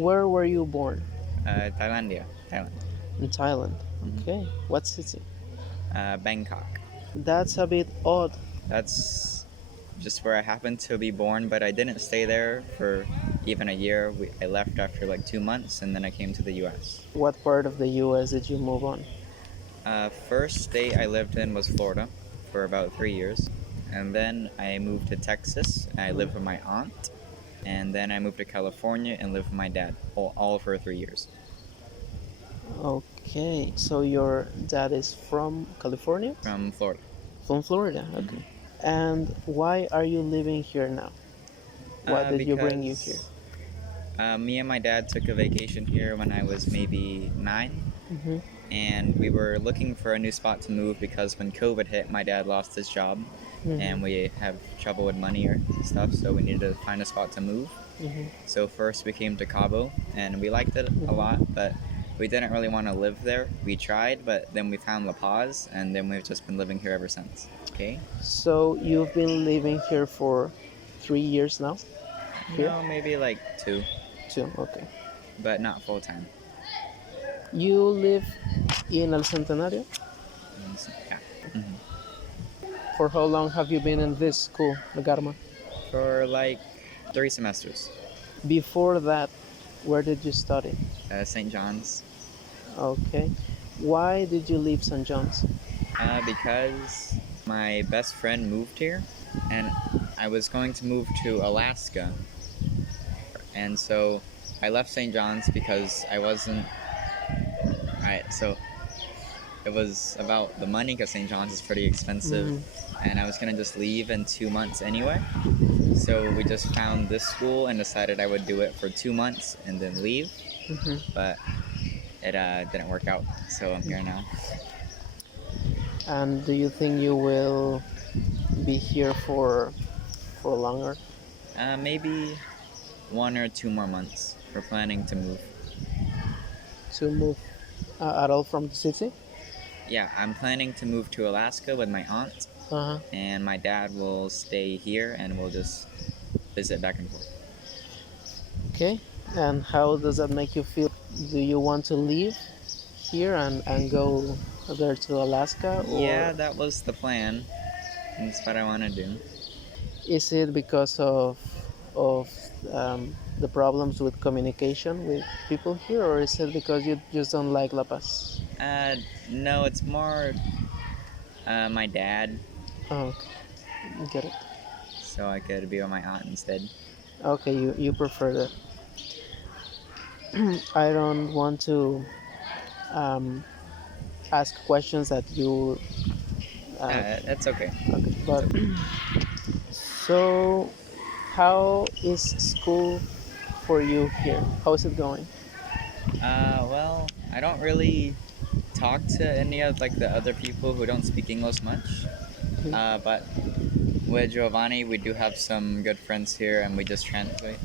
Where were you born? Thailand. In Thailand. Mhm. Okay. What city? Bangkok. That's a bit odd. That's just where I happened to be born, but I didn't stay there for even a year. I left after like 2 months, and then I came to the U.S. What part of the US did you move on? First state I lived in was Florida for about 3 years, and then I moved to Texas. And I lived with my aunt, and then I moved to California and lived with my dad, all for 3 years. Okay. So your dad is from California? From Florida. From Florida. Mhm. Okay. And why are you living here now? What did you bring you here? Because me and my dad took a vacation here when I was maybe 9, Mm-hmm. and we were looking for a new spot to move because when COVID hit, my dad lost his job, Mm-hmm. and we have trouble with money or stuff, so we needed to find a spot to move. Mm-hmm. So first we came to Cabo, and we liked it a lot, but we didn't really want to live there. We tried, but then we found La Paz, and then we've just been living here ever since. Okay? So you've been living here for 3 years now? Here? No, maybe like 2, Two. Okay. but not full time. You live in El Centenario? Yeah. Mhm. For how long have you been in this school, the Garma? For like 3 semesters. Before that, where did you study? St. John's. Okay. Why did you leave St. John's? Because my best friend moved here, and I was going to move to Alaska, and so I left St. John's because I wasn't. So it was about the money because St. John's is pretty expensive, and I was gonna just leave in 2 months anyway. So we just found this school and decided I would do it for 2 months and then leave, Mm-hmm. but it didn't work out, so I'm here now. And do you think you will be here for longer? Maybe 1 or 2 more months. We're planning to move. To move at all from the city? Yeah, I'm planning to move to Alaska with my aunt, Uh-huh. and my dad will stay here, and we'll just visit back and forth. Okay. And how does that make you feel? Do you want to leave here and go there to Alaska, or Yeah, that was the plan. That's what I want to do. is it because of the problems with communication with people here, or is it because you just don't like La Paz? No, it's more my dad, Oh, okay. Get it. so I could be with my aunt instead. Okay, you prefer that. I don't want to um, ask questions that you. That's okay. Okay, but so how is school for you here? How is it going? Well, I don't really talk to any of like the other people who don't speak English much. But with Giovanni, we do have some good friends here, and we just translate.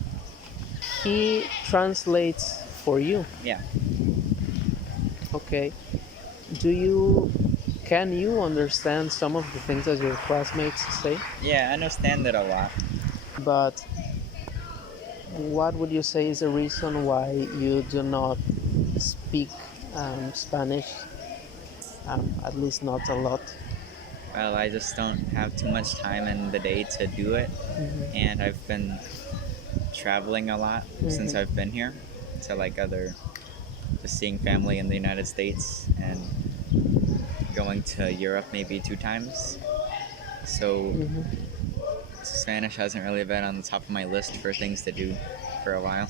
He translates for you. Yeah. Okay. Can you understand some of the things that your classmates say? Yeah, I understand it a lot. But what would you say is the reason why you do not speak Spanish? At least not a lot. Well, I just don't have too much time in the day to do it, and I've been traveling a lot since I've been here to like just seeing family in the United States and going to Europe maybe 2 times. So Spanish hasn't really been on the top of my list for things to do for a while.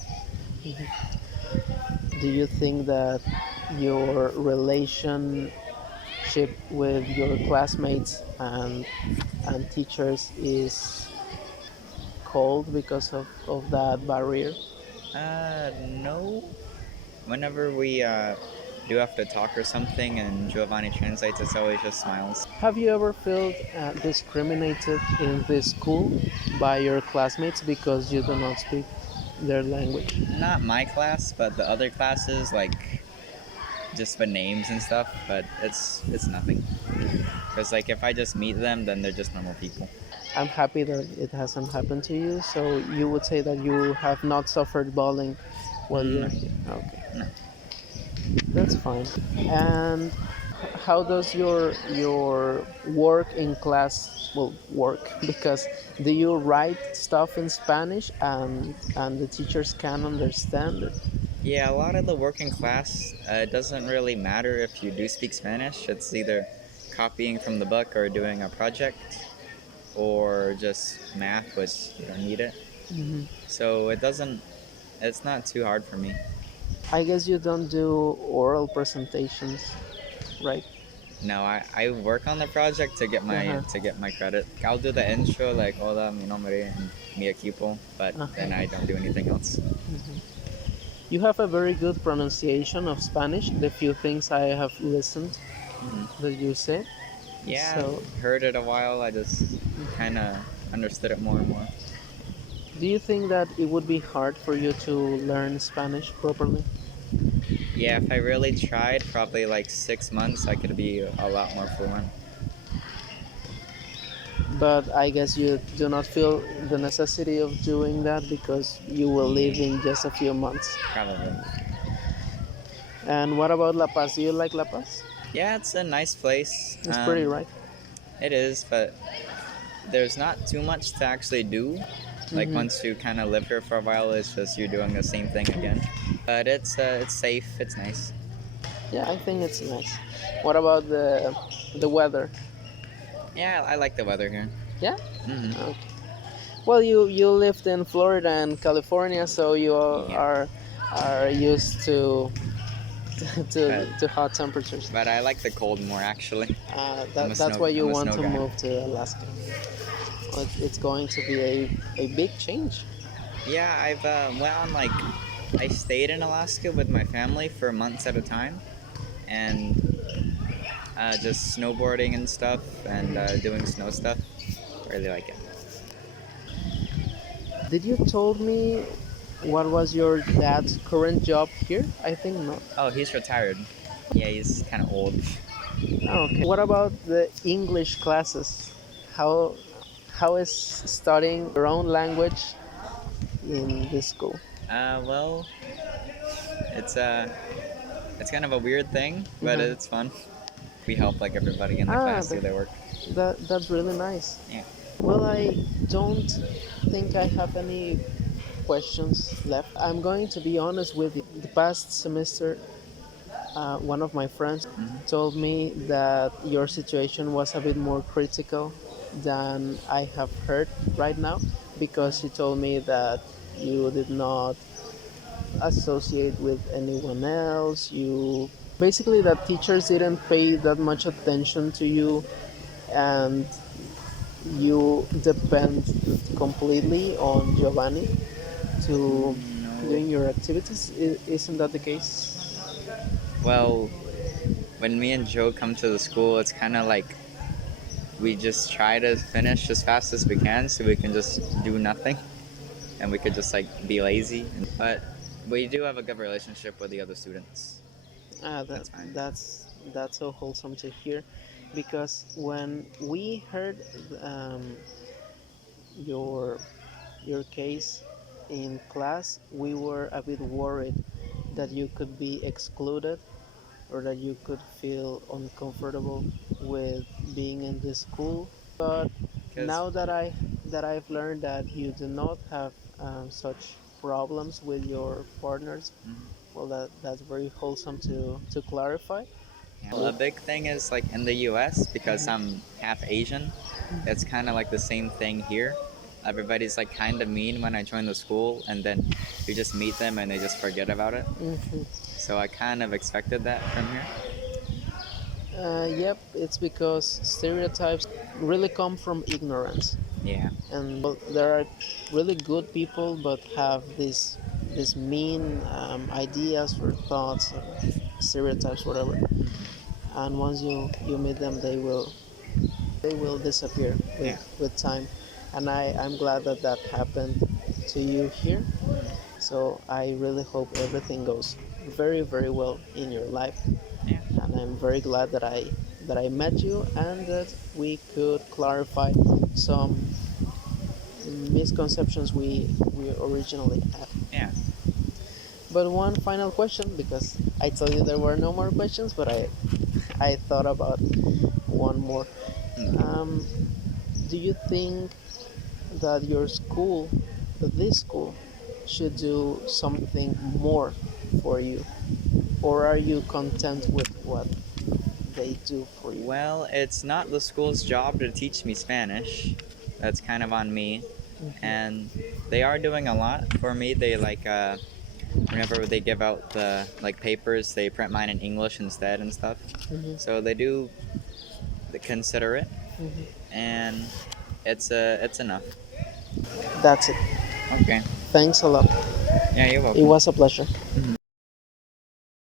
Do you think that your relationship with your classmates and teachers is cold because of that barrier? No. Whenever we do have to talk or something and Giovanni translates, it's always just smiles. Have you ever felt discriminated in this school by your classmates because you do not speak their language? Not my class, but the other classes, like just the names and stuff, but it's nothing. Because like if I just meet them, then they're just normal people. I'm happy that it hasn't happened to you. So you would say that you have not suffered bullying while you're No, here? Okay, no. that's fine. And how does your work in class work? Because do you write stuff in Spanish and the teachers can understand it? Yeah, a lot of the working class, it doesn't really matter if you do speak Spanish. It's either copying from the book or doing a project or just math, which you don't need it. Hmm. So it's not too hard for me. I guess you don't do oral presentations, right? No, I work on the project Uh-huh. to get my credit. I'll do the intro like hola, mi nombre, and mi equipo, but then Uh-huh. I don't do anything else. You have a very good pronunciation of Spanish, the few things I have listened Hmm. that you say. Yeah, So, I've heard it a while. I just kind of understood it more and more. do you think that it would be hard for you to learn Spanish properly? Yeah, if I really tried, probably like 6 months, I could be a lot more fluent. But I guess you do not feel the necessity of doing that because you will leave Yeah, in just a few months. probably. And what about La Paz? Do you like La Paz? Yeah, it's a nice place. It's pretty, right? It is, but there's not too much to actually do. Like Hmm. once you kind of live here for a while, it's just you're doing the same thing again. But it's safe. It's nice. Yeah, I think it's nice. What about the weather? Yeah, I like the weather here. Yeah. Hmm. Okay. Well, you lived in Florida and California, so you Yeah, are used to but to hot temperatures. but I like the cold more actually. That's why you I'm a want snow to guy. move to Alaska. Well, it's going to be a big change. Yeah, I've went on like I stayed in Alaska with my family for months at a time, and just snowboarding and stuff, and doing snow stuff. Really like it. Did you told me what was your dad's current job here? I think not. Oh, he's retired. Yeah, he's kind of old. Oh, okay. What about the English classes? How how is studying your own language in this school? Well, it's it's kind of a weird thing, but Hmm. it's fun. We help like everybody in the Ah, class do their work. that's really nice. Yeah. Well, I don't think I have any questions left. I'm going to be honest with you. The past semester, one of my friends Hmm. told me that your situation was a bit more critical than I have heard right now because he told me that you did not associate with anyone else. You basically that teachers didn't pay that much attention to you and you depend completely on Giovanni to No. doing your activities. Isn't that the case? Well, when me and Joe come to the school, it's kind of like we just try to finish as fast as we can so we can just do nothing and we could just like be lazy. But we do have a good relationship with the other students. Ah, that That's fine. that's so wholesome to hear, because when we heard um, your your case in class, we were a bit worried that you could be excluded or that you could feel uncomfortable with being in this school. But Because now that I've learned that you do not have such problems with your partners, well, that's very wholesome to clarify. a big thing is like in the US, because I'm half Asian, it's kind of like the same thing here. Everybody's like kind of mean when I join the school, and then you just meet them and they just forget about it. Hmm. So I kind of expected that from here. Yep, it's because stereotypes really come from ignorance, Yeah. and well, there are really good people, but have this mean ideas or thoughts, stereotypes, whatever. And once you meet them, they will disappear Yeah. with time. And I'm glad that that happened to you here. So I really hope everything goes very very well in your life, Yeah. and I'm very glad that I met you and that we could clarify some misconceptions we originally had. Yeah. But one final question, because I told you there were no more questions, but I thought about one more. Hmm. Um, do you think that your school, this school, should do something more for you, or are you content with what they do for you? Well, it's not the school's job to teach me Spanish. That's kind of on me. Hmm. And they are doing a lot for me. They whenever they give out the like papers, they print mine in English instead and stuff. Hmm. So they do consider it, Hmm. and it's enough. That's it. Okay. Thanks a lot. Yeah, you're It welcome. was a pleasure. Mhm.